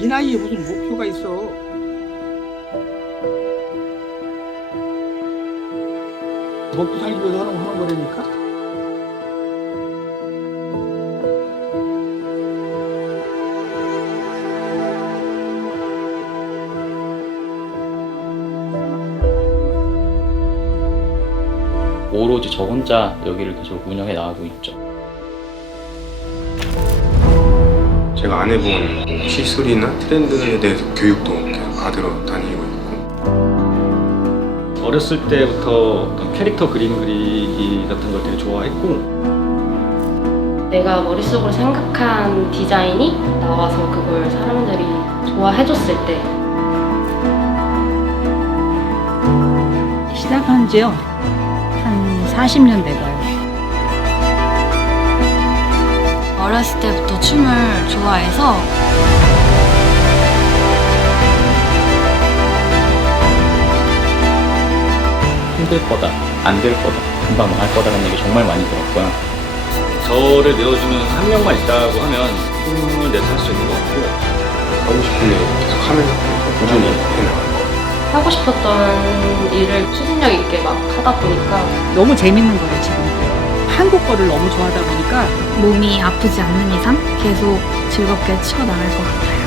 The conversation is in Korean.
이 나이에 무슨 목표가 있어? 먹고 살기 위해서 하는, 거라니까? 오로지 저 혼자 여기를 계속 운영해 나가고 있죠. 제가 안 해본 시술이나 트렌드에 대해서 교육도 받으러 다니고 있고 어렸을 때부터 캐릭터 그림 그리기 같은 걸 되게 좋아했고 내가 머릿속으로 생각한 디자인이 나와서 그걸 사람들이 좋아해줬을 때 시작한 지요? 한 40년 돼가요. 어렸을 때부터 춤을 좋아해서 힘들 거다, 안 될 거다, 금방 망할 거다라는 얘기 정말 많이 들었고요. 저를 내어주는 한 명만 있다고 하면 힘을 내서 할 수 있는 것 같고 하고 싶은 일 계속 하면서 꾸준히 해나가는 거 하고 싶었던 일을 추진력 있게 막 하다 보니까 너무 재밌는 거예요, 지금. 한국 거를 너무 좋아하다 보니까 몸이 아프지 않는 이상 계속 즐겁게 치워나갈 것 같아요.